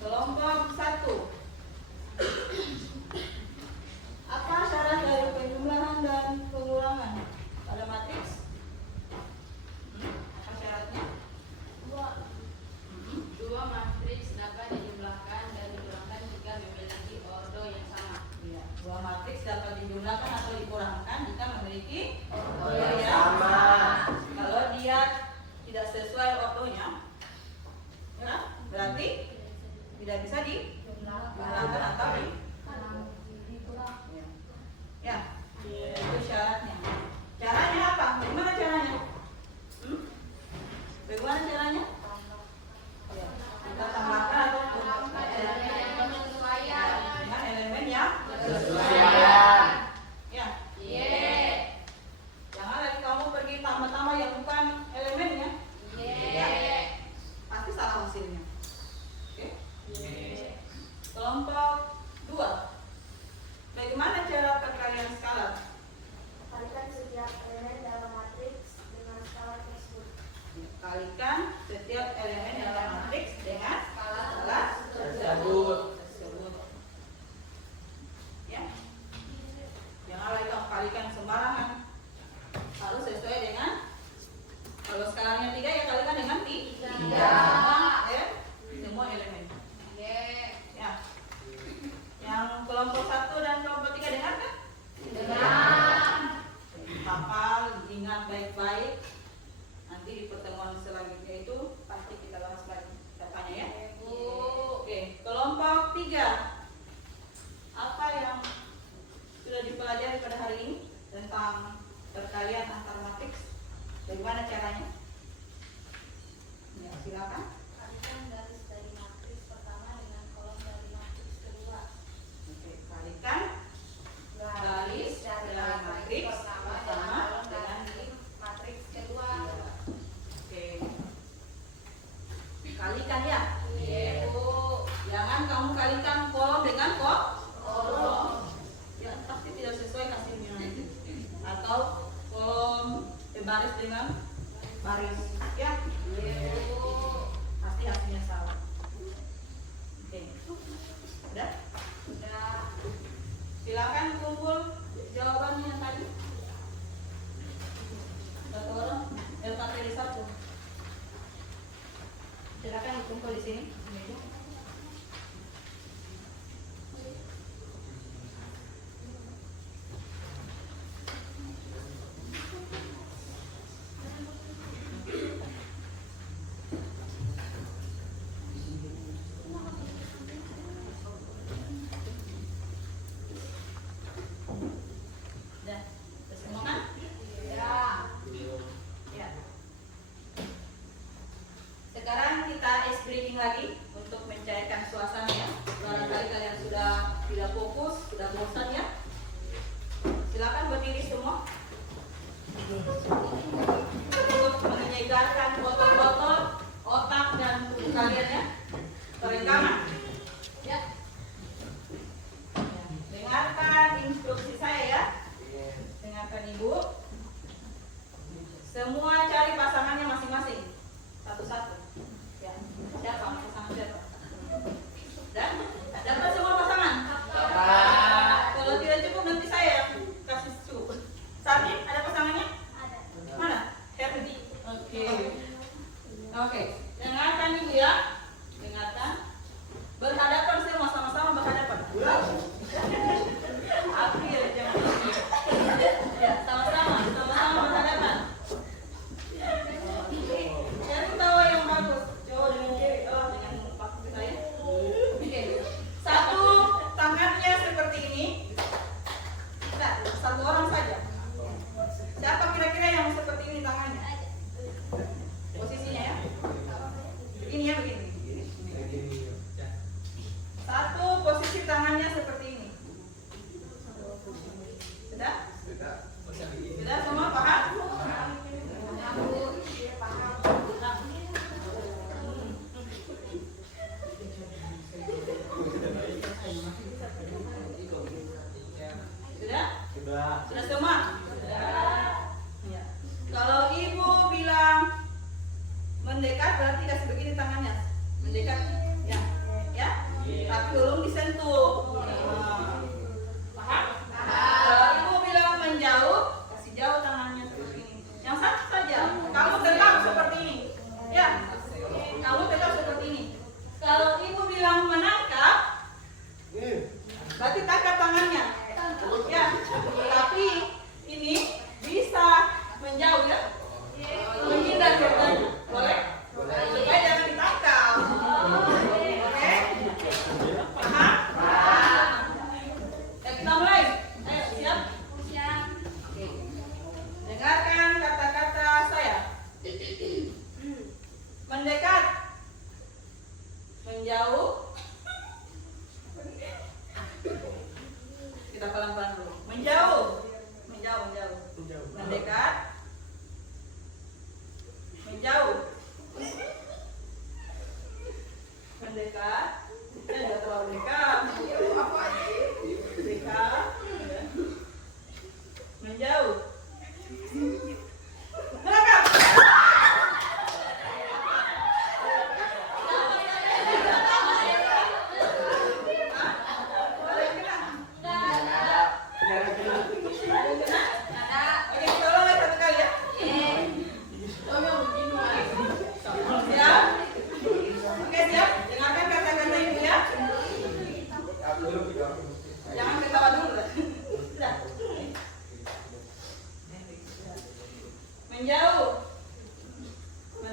Kelompok 1. Apa syarat dari penjumlahan dan pengulangan pada matriks? Apa syaratnya? 2 matriks dapat dijumlahkan dan dikurangkan jika memiliki ordo yang sama. Iya, 2 matriks dapat dijumlahkan atau dikurangkan jika memiliki ordo Yang yang sama. Kalau dia tidak sesuai ordonya, ya, berarti tidak bisa dijumlahkan atau dikurangkan. Ya, itu syaratnya. Caranya apa? Bagaimana caranya? Bagaimana caranya? Ya, kita tambahkan atau dengan elemen yang Sesuaian. ya. Jangan lagi kamu pergi tambah-tambah yang bukan elemennya. Kalikan setiap elemen dalam matriks dengan skala tersebut. Ya. Janganlah kamu kalikan sembarangan. Harus sesuai dengan, kalau skalanya 3 ya kalikan dengan 3. Ya. Semua elemen. Ya. Yang kelompok 1 dan kelompok 3 dengar kan? Hafal, ingat baik-baik. Nanti di pertemuan selanjutnya itu pasti kita bahas lagi datanya ya. Oke, kelompok 3. Apa yang sudah dipelajari pada hari ini tentang perkalian antar matriks? Bagaimana caranya? Ya, silakan. Kalikan garis dari matriks pertama dengan kolom dari matriks kedua. Oke, kalikan garis dari matriks pertama pertama kolom dengan dari matriks kedua. Oke. Kalikan ya. Iya, Bu. Jangan kamu kalikan kolom dengan kolom. Ya, pasti tidak sesuai hasilnya. Atau kolom baris dengan baris. Ya. Iya, Bu. Pasti hasilnya salah. Oke. Udah? Udah. Silakan kumpul jawabannya yang tadi. Satu orang LKPD 1. Silakan dikumpul di sini. Udah, udah semua kan? Ya. Ya. Sekarang kita ice breaking lagi untuk mencairkan suasana ya. Barangkali kalian sudah tidak fokus, sudah bosan ya. Silakan berdiri semua. Untuk menyegarkan botol-botol, otak dan tubuh kalian ya. Perekaman. Ya. Dengarkan instruksi saya ya. Dengarkan Ibu. Semua cari pasangannya masing-masing. Satu-satu. Ya. Siapa pasangan siapa? Dan dapat semua pasangan? Kalau tidak cukup nanti saya kasih cukup. Sardi, ada pasangannya? Ada. Mana? Herdi. Oke. Oke. Dengarkan Ibu ya. Dengarkan. Berhadapan semua, sama-sama berhadapan. April jangan. Ya, sama-sama berhadapan. Cari tawa yang bagus. Coba dengan kiri, dengan pakai saya. Oke. Satu tangannya seperti ini. Nah, satu orang saja. Siapa kira-kira yang seperti ini tangannya? Posisinya ya. Begini ya, begini. Satu posisi tangannya seperti ini. Sudah? Sudah semua paham? Sudah? Sudah semua? Ya. Kalau Ibu bilang mendekat berarti kasih begini tangannya. Mendekat. Ya. Ya? Tapi belum disentuh. Paham? Kalau Ibu bilang menjauh, kasih jauh tangannya seperti ini. Yang satu saja. Kamu tetap seperti ini. Ya. Kamu tetap seperti ini. Kalau Ibu bilang menangkap, berarti tangkap tangannya. Ya. Tapi ini bisa menjauh ya. Menghindar sebenarnya. Boleh? Supaya jangan ditangkap. Oke? Paham? Ya, kita mulai. Ayo, siap? Siap. Oke. Dengarkan kata-kata saya. Mendekat. Menjauh. Kita pelan-pelan dulu. Menjauh. Menjauh. Mendekat. Menjauh. Mendekat. Tidak terlalu dekat. Dekat. Menjauh. Menangkap.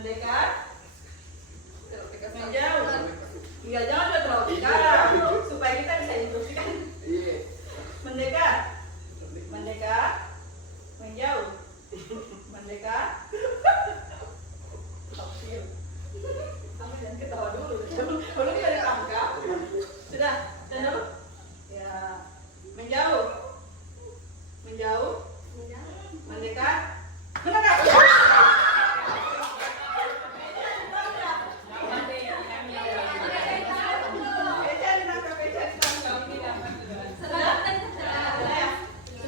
mendekat, menjauh. Iya, jangan udah terlalu dekat supaya kita bisa instruksikan. Mendekat, mendekat, menjauh, mendekat. Kamu jangan ketawa dulu. Belum kita ditangkap. Sudah, dan dulu. Ya, menjauh, menjauh, mendekat, mendekat.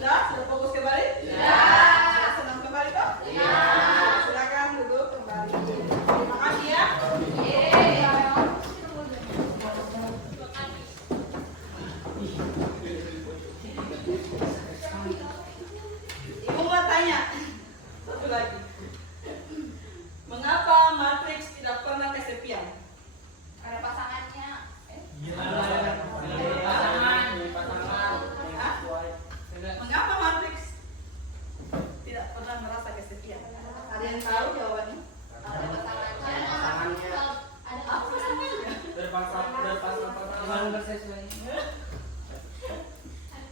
Sudah fokus kembali? Sudah senang kembali toh? Silakan duduk kembali. Terima kasih ya. Ibu mau tanya satu lagi. Mengapa matriks tidak pernah kesepian? Ada pasangannya. Mengapa matriks tidak pernah merasa kesepian? Ada yang tahu jawabannya? Ada pasangannya. Apa pasangannya? Berpasang bersesuai.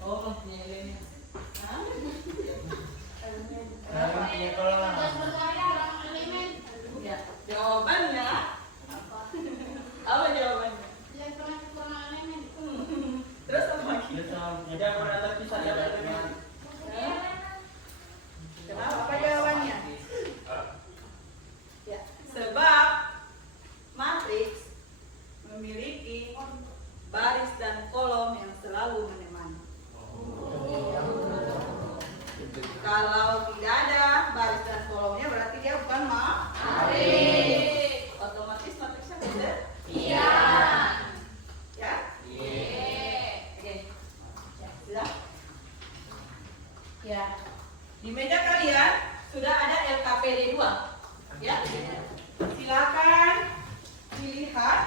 Oh, ini. Ya, jawabannya apa jawabannya? Terus apa lagi? Jadi aku datang bisa jalan dengan. Kenapa? Apa jawabannya? Ya, sebab matriks memiliki baris dan kolom yang selalu menemani. Kalau tidak ada baris dan kolomnya berarti dia bukan matriks. Otomatis matriksnya benar? Iya. Ya? Oke. Ya, sudah? Ya. Di meja kalian sudah ada LKPD 2. Ya. Silakan dilihat.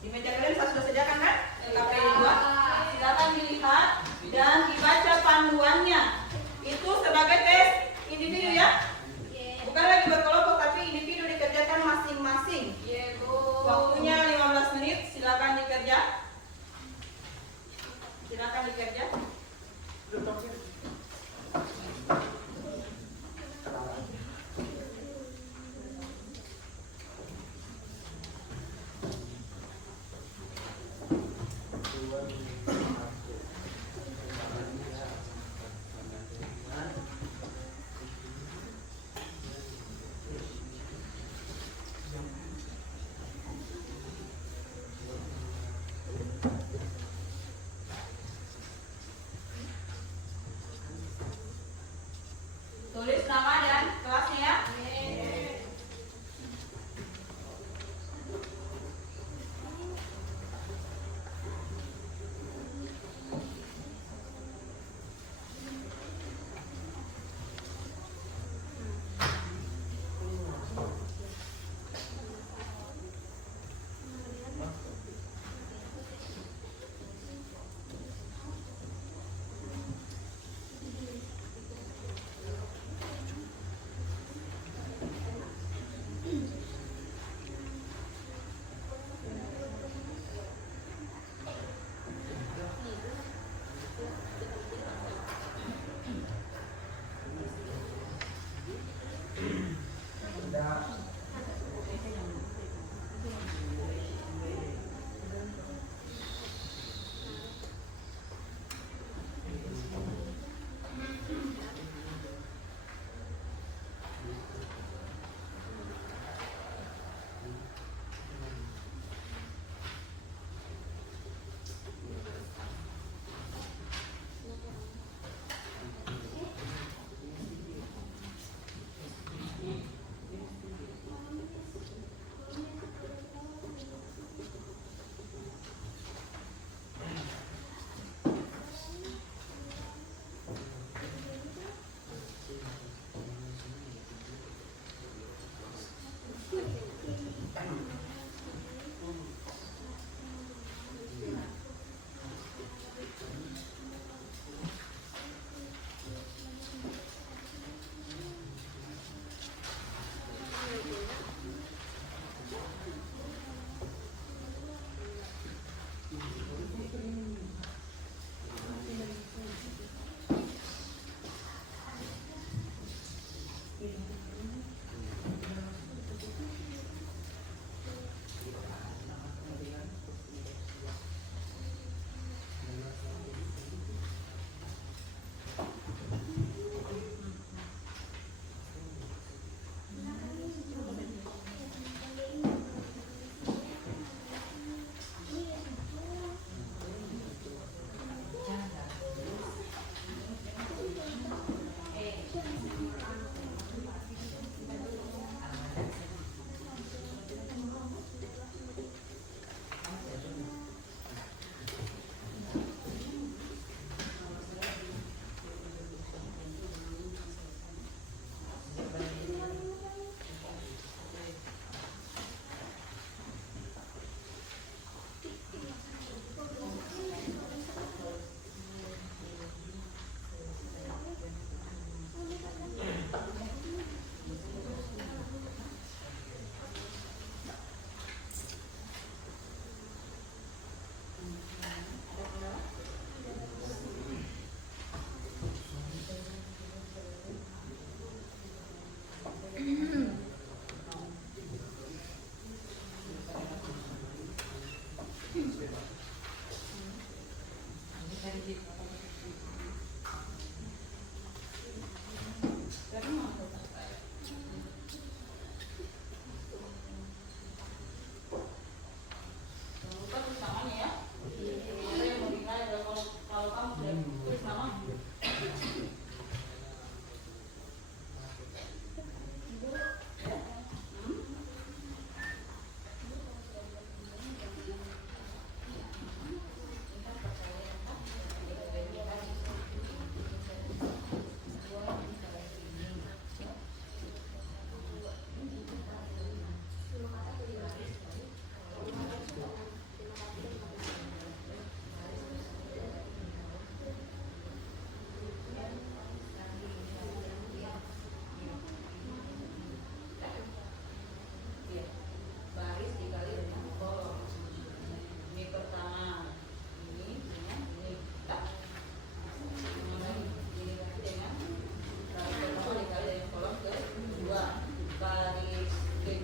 Di meja kalian saya sudah sediakan kan? LKPD 2. Silakan dilihat dan dibaca panduannya. Itu sebagai tes individu ya. Bukan lagi berkelompok tapi individu dikerjakan masing-masing. Waktunya 15 menit, silakan dikerja. Silakan dikerja.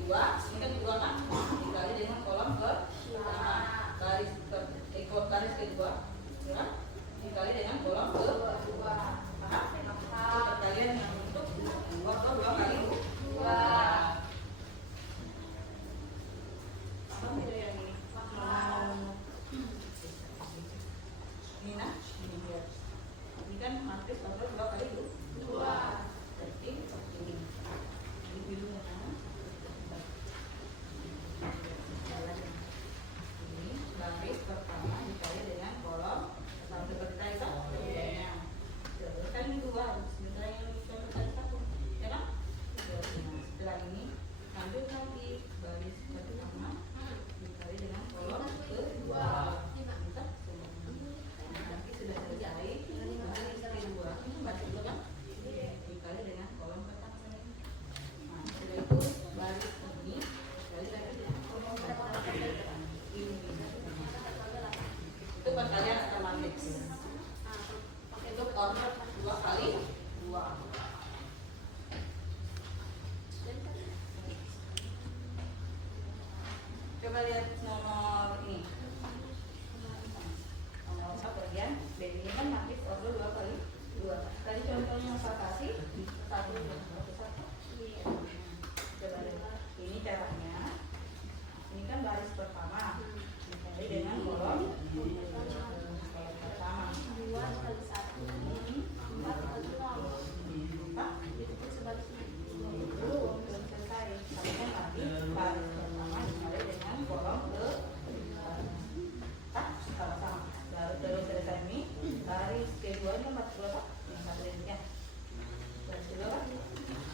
kedua, ini kan kedua kan, dikali dengan kolom pertama, baris kedua, ya, dikali dengan kolom kedua. Paham? Perkalian yang untuk dua kali dua. Apa beda yang ini? Ini nah, ini dia. Ini kan matris order 2 kali 2. Berarti ini. Ini biru ya kan? Ini baris pertama dikali dengan kolom pertama seperti tadi kan? Iya. Terus kan ini 2 harus sebentar yang satu kali 1. Ya kan? Setelah ini lanjut lagi baris pertama dikali dengan kolom kedua. Bisa? Nanti sudah selesai baris kedua. Ini baris kedua kan? Dikali dengan kolom pertama. Nah, setelah itu baris ini dikali lagi dengan kolom pertama. Ini itu perkalian atau matriks. Itu order 2 kali 2. Coba lihat nomor ini. Nomor 1 bagian B ini kan matriks order 2 kali 2. Tadi contohnya yang saya kasih 1 dan 1. Coba lihat. Ini caranya. Ini kan baris pertama. Dikali dengan kolom pertama. 2 kali 1 4 kali 0. Pak, Itu sebaliknya. belum selesai. Karena tadi baris pertama dikali dengan kolom ke sama-sama. Lalu terus selesai ini baris kedua ini 42 Pak. Yang satu ini ya. Baris kedua Pak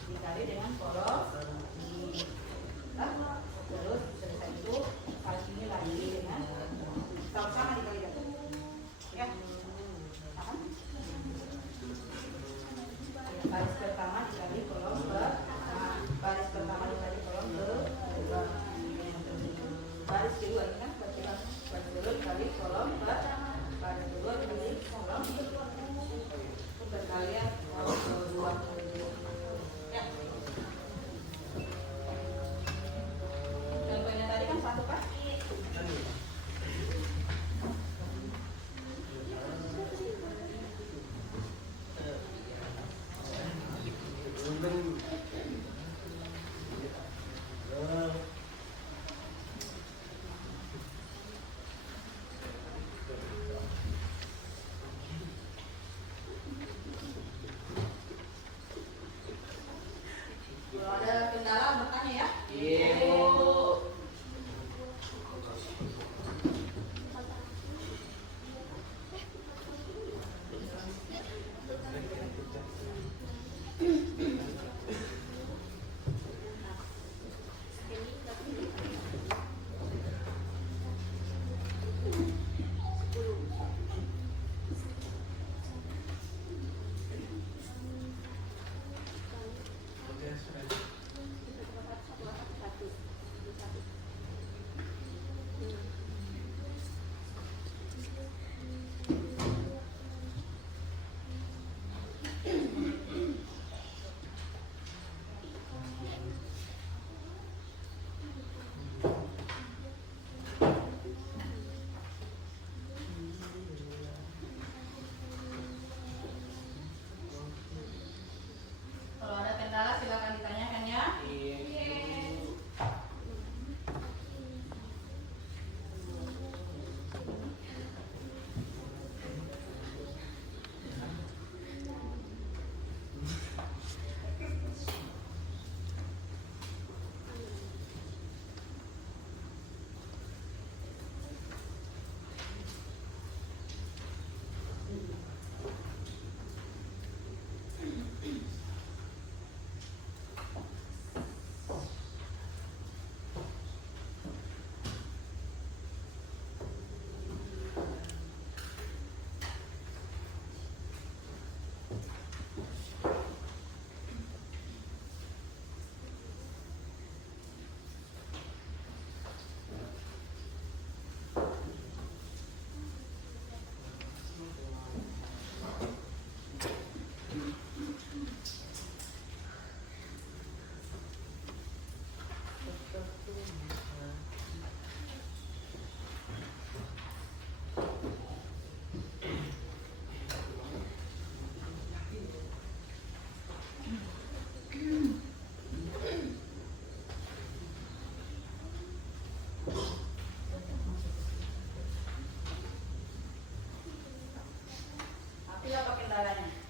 dikali dengan kolom Tapi apa kendalanya?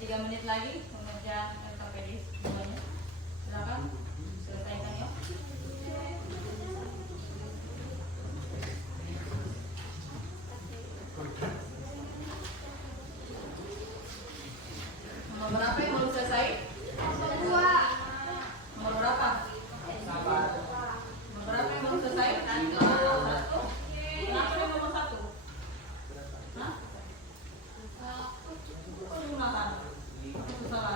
3 menit lagi mengerjakan LKPD semuanya. Silakan selesaikan ya. Nomor berapa yang belum selesai? Nomor berapa? Nomor berapa yang belum selesai? Satu. Kenapa yang nomor 1? Hah? Kok digunakan? Itu salah.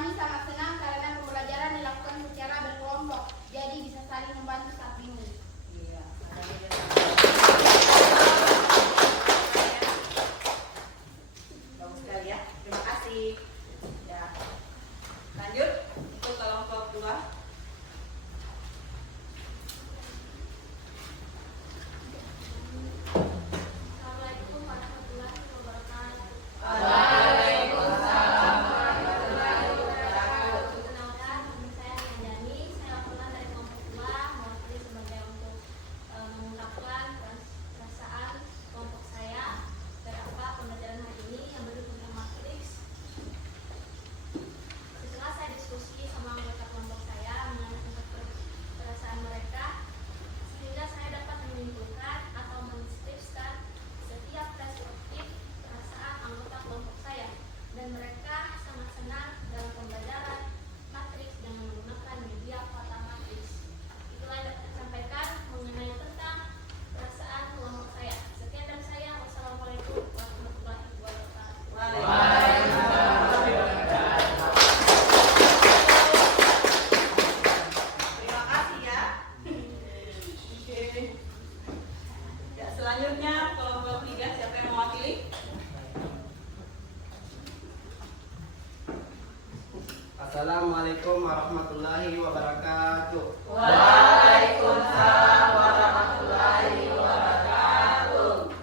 Kami sangat senang karena pembelajaran dilakukan secara berkelompok, jadi bisa saling membantu saat bingung. Iya, bagus sekali ya. Terima kasih. Ya. Lanjut untuk kelompok 2. Assalamualaikum warahmatullahi wabarakatuh. Waalaikumsalam warahmatullahi wabarakatuh. Perkenalkan, nama saya Nandani. Saya laporan dari kelompok 2, mewakili sebagai untuk mengungkapkan perasaan kelompok saya terhadap pembelajaran hari ini yang berhubungan dengan matriks. Setelah saya diskusi sama anggota kelompok saya mengenai perasaan mereka, sehingga saya dapat menyimpulkan atau menskripsikan setiap perspektif perasaan anggota kelompok saya, dan mereka sangat senang dalam pembelajaran matriks dengan menggunakan media kata matriks. Itulah yang dapat saya sampaikan mengenai tentang perasaan kelompok saya. Sekian dari saya. Wassalamualaikum warahmatullahi wabarakatuh. Terima kasih ya. Oke. Ya, selanjutnya kelompok 3, siapa yang mewakili? Assalamualaikum warahmatullahi wabarakatuh. Waalaikumsalam warahmatullahi wabarakatuh.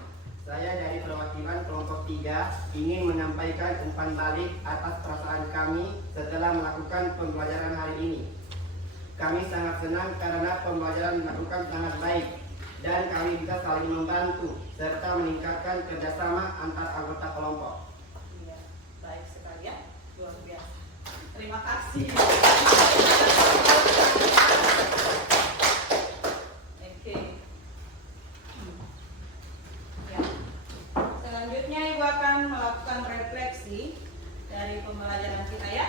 Saya dari perwakilan kelompok 3 ingin menyampaikan umpan balik atas perasaan kami setelah melakukan pembelajaran hari ini. Kami sangat senang karena pembelajaran dilakukan sangat baik dan kami bisa saling membantu serta meningkatkan kerjasama antar anggota kelompok. Iya, baik sekali ya. Luar biasa. Terima kasih. Oke. Ya. Selanjutnya Ibu akan melakukan refleksi dari pembelajaran kita ya.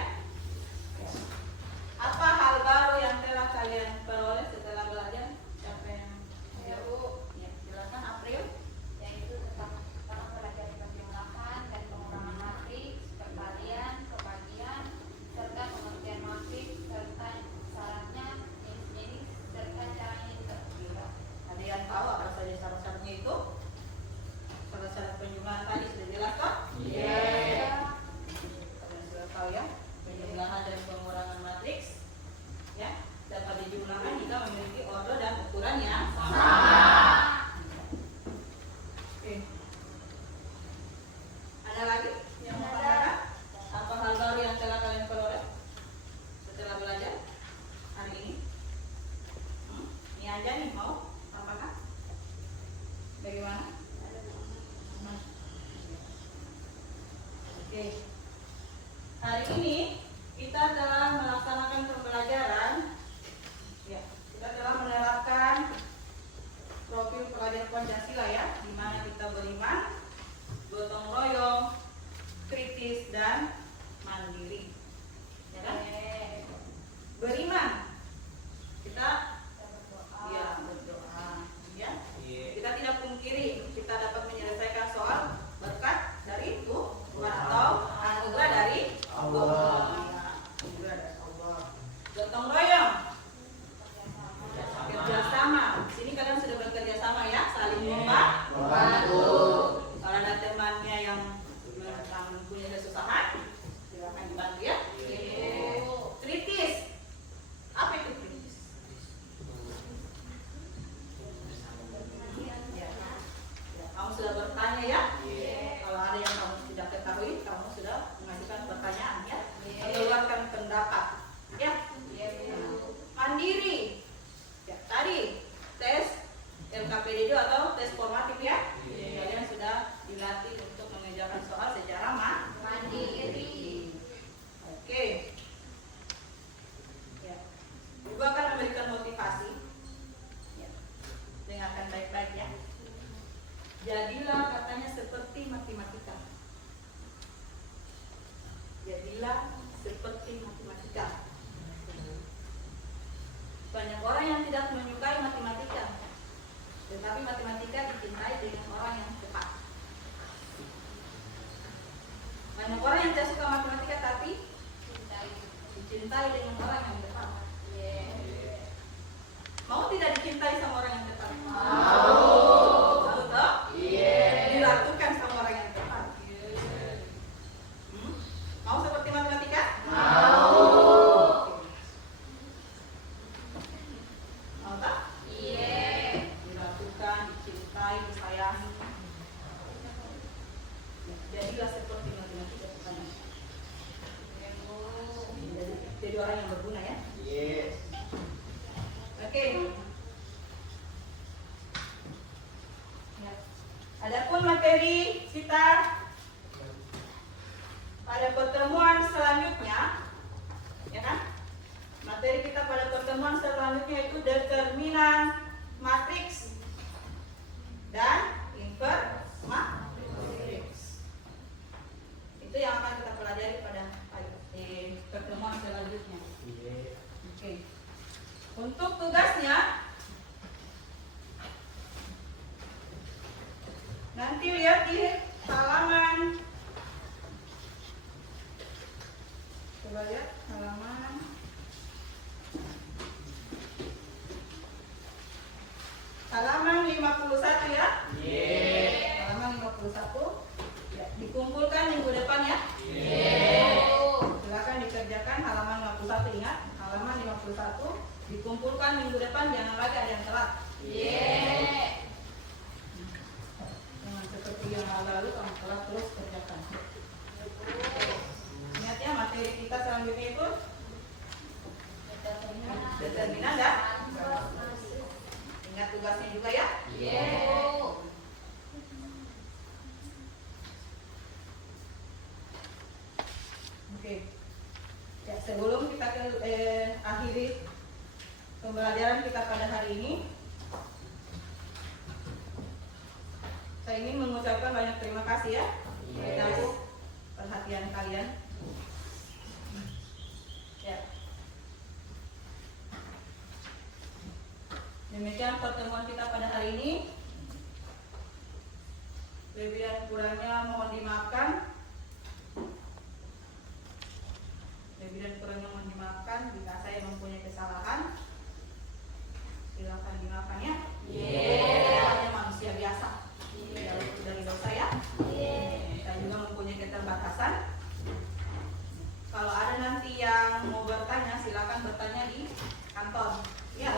Apa hal baru yang telah kalian peroleh setelah belajar? Siapa yang Ya, Bu. Ya, silakan April. Yaitu tentang mempelajari penjumlahan dan pengurangan matriks, perkalian, pembagian, serta pengertian matriks, serta syaratnya, jenis, serta caranya juga. Ada yang tahu apa saja syarat-syaratnya itu? Syarat-syarat penjumlahan tadi sudah jelas kok? Kalian sudah tahu ya? Penjumlahan dan pengurangan matriks ya dapat dijumlahkan jika memiliki order dan ukuran yang sama. Oke. Ada lagi yang mau tambahkan? Apa hal baru yang telah kalian peroleh setelah belajar hari ini? Ini aja nih mau tambahkan? Bagaimana? Oke. Hari ini kita telah melaksanakan pembelajaran. Ya, kita telah menerapkan profil pelajar Pancasila ya, di mana kita beriman, gotong royong, kritis dan mandiri. Ya kan? Beriman. Kita ya berdoa. Ya. Kita tidak pungkiri kita dapat menyelesaikan soal berkat dari Tuhan atau anugerah dari Allah. Anugerah dari Allah. Gotong royong, kerjasama. Di sini kalian sudah bekerja sama ya, saling membantu. Kalau ada temannya yang punya kesusahan, silakan dibantu ya. Kritis. Apa itu kritis? Ya. Kamu sudah bertanya ya? Kalau ada yang kamu tidak ketahui, kamu sudah mengajukan pertanyaan ya? Mengeluarkan pendapat ya? Mandiri. Ya, tadi tes LKPD atau tes formatif ya? Kalian sudah dilatih untuk mengerjakan soal secara mandiri. Oke. Ya. Ibu akan memberikan motivasi. Ya. Dengarkan baik-baik ya. Jadilah katanya seperti matematika. Jadilah seperti matematika. Banyak orang yang tidak menyukai matematika, tetapi matematika dicintai dengan orang yang tepat. Banyak orang yang tidak suka matematika tapi Dicintai dengan orang yang tepat. Mau tidak dicintai sama orang yang tepat? Mau toh? Dilakukan sama orang yang tepat. Mau seperti matematika? Mau toh? Dilakukan, dicintai, disayangi. Jadilah seperti matematika bukan? Jadi orang yang berguna ya. Yes. Oke. Ya. Adapun materi kita pada pertemuan selanjutnya, ya kan? Materi kita pada pertemuan selanjutnya itu determinan matriks dan invermatriks. Itu yang akan kita pelajari pada pertemuan selanjutnya. Oke. Untuk tugasnya nanti lihat di halaman, coba lihat halaman halaman 51 ya. Halaman 51 ya, dikumpulkan minggu depan ya. Silakan dikerjakan halaman 51, ingat halaman 51 dikumpulkan minggu depan, jangan lagi ada yang telat. Jangan seperti yang lalu kamu telat terus kerjakan. Ingat ya, materi kita selanjutnya itu determinan dan ingat tugasnya juga ya. Oke. Ya, sebelum kita akhiri pembelajaran kita pada hari ini, saya ingin mengucapkan banyak terima kasih ya atas perhatian kalian. Ya. Demikian pertemuan kita pada hari ini. Lebih dan kurangnya mohon dimaafkan. Lebih dan kurangnya mohon dimaafkan jika saya mempunyai kesalahan. Silakan dimaafkan ya. Saya hanya manusia biasa. Tidak luput dari dosa ya. Saya juga mempunyai keterbatasan. Kalau ada nanti yang mau bertanya, silakan bertanya di kantor. Ya.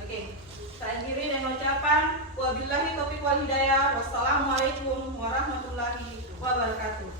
Oke. Saya akhiri dengan ucapan wabillahi taufiq wal hidayah. Wassalamualaikum warahmatullahi wabarakatuh.